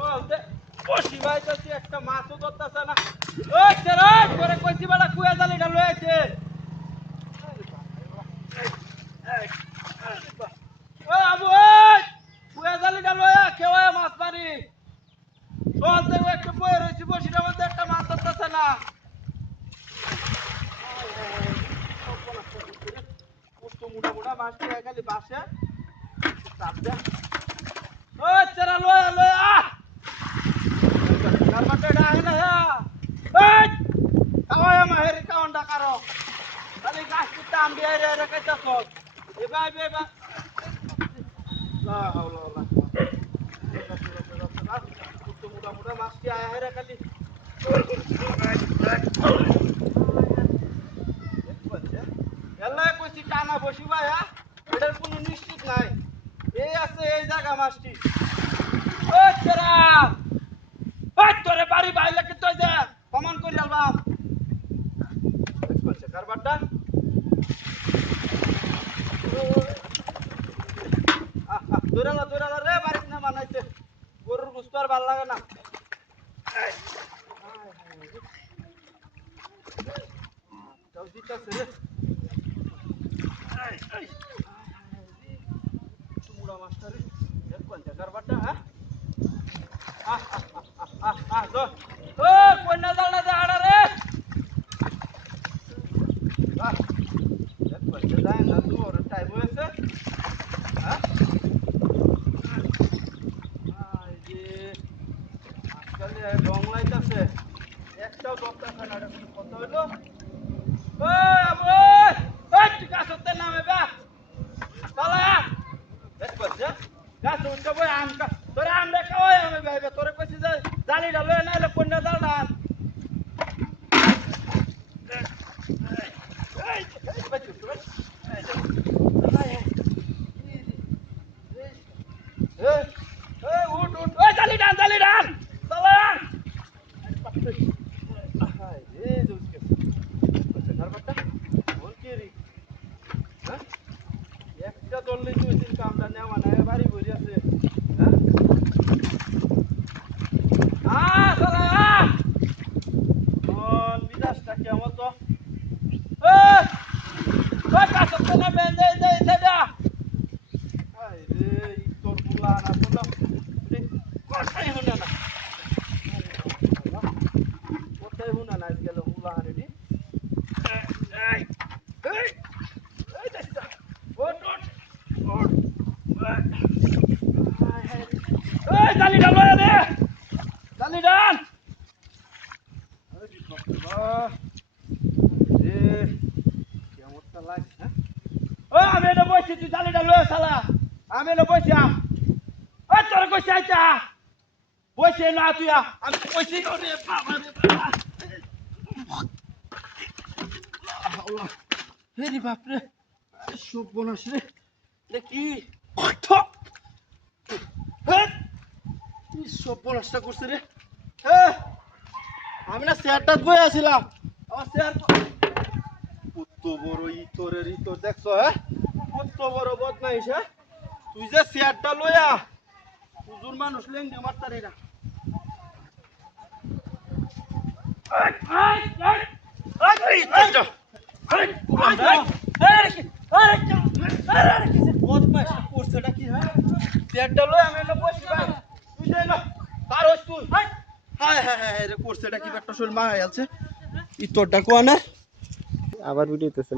বলতে বসি ভাইতেছি একটা মাছও ধরতেছে না। ওই তেরা করে কইছি বড় কুয়া জালিটা লইছে। ওই আবু ওই কুয়া জালিটা লইয়া কেওয়া মাছ মারি। চলতে একটু বই রইছি বসিটার মধ্যে একটা মাছ ধরতেছে না। কত মোটা মোটা মাছ খালি বাসে চাপ দেন। ওই তেরা লয়া লয়া কারবাটা ডাহে না এই কাওয়া মাহের কাউন্ডা কারো খালি গাছ কুত্তা আমবি আইরে আইরে কাইতাছ এবা এবা লা হাওলা ওয়ালা কত মোটা মোটা মাছ কি আয়া হেরে খালি এলা কইছি টানা বসিবা হ্যাঁ এটার কোনো নিশ্চিত নাই। এই আছে এই জায়গা মাছটি। ও তেরা ওই তোরে বাড়ি বাইলে কি তুই দে কমান কই আলবাম দেখছ কারবারটা দৌড়ালা রে বাড়িতে না বানাইতে গরুর গুস্ত আর ভাল লাগে না। মুড়া মাছটা রে দেখছেন কারবারটা হ্যাঁ ও কন্যা জালটা দে আড়া রে যায় না তোর টাইম হয়েছে হ্যাঁ আজকাল রং লাইট আছে একটাও দরকার না কত হইলো গাছের নামে বা চলা গাছ উঠতে বই আম তোরে আম দেখা হয় আমি ভাইবে তোরে কইছি যে জালিটা লয়ে নাইলে কন্যা জালটা উঠ উঠ ওই জালি ডান চলা একটা দললে দুই দিন কামটা নেওয়া না বাড়ি বসে আছে হ্যাঁ বিদাসটা কেমন তো কাছে না বেঁধে সেটা তোর বুলা না বললাম কোথায় হুনা না কোথায় হুনা না গেল বুলা হানি জালি ডাল দে জালি ডাল কেমনটা লাগে হ্যাঁ ও আমি এটা বসছি তুই জালিটা লয়ে শালা আমি এটা বসছি ও তোর কইছি আইতা বসে না তুই আমি কইছি রে বাবা রে বাবা হেরি বাপ রে সব বনাস রে দেখি সব বনাসটা করছে রে আমি না চেয়ারটা বই আসছিলাম আমার চেয়ার কত বড় ইতরের ইতর দেখছো হ্যাঁ কত বড় বদমাইশ হ্যাঁ তুই যে চেয়ারটা লইয়া হুজুর মানুষ লেঙ্গে মারতারি না বদমাইশ করছেটা কি হ্যাঁ চেয়ারটা লইয়া আমি বসি ভাই তুই যাই না পারস তুই হায় হায় হায় রে করছেটা কি একটা শোল মা আছে ইতরটা কোয়া না আবার ভিডিওতেছে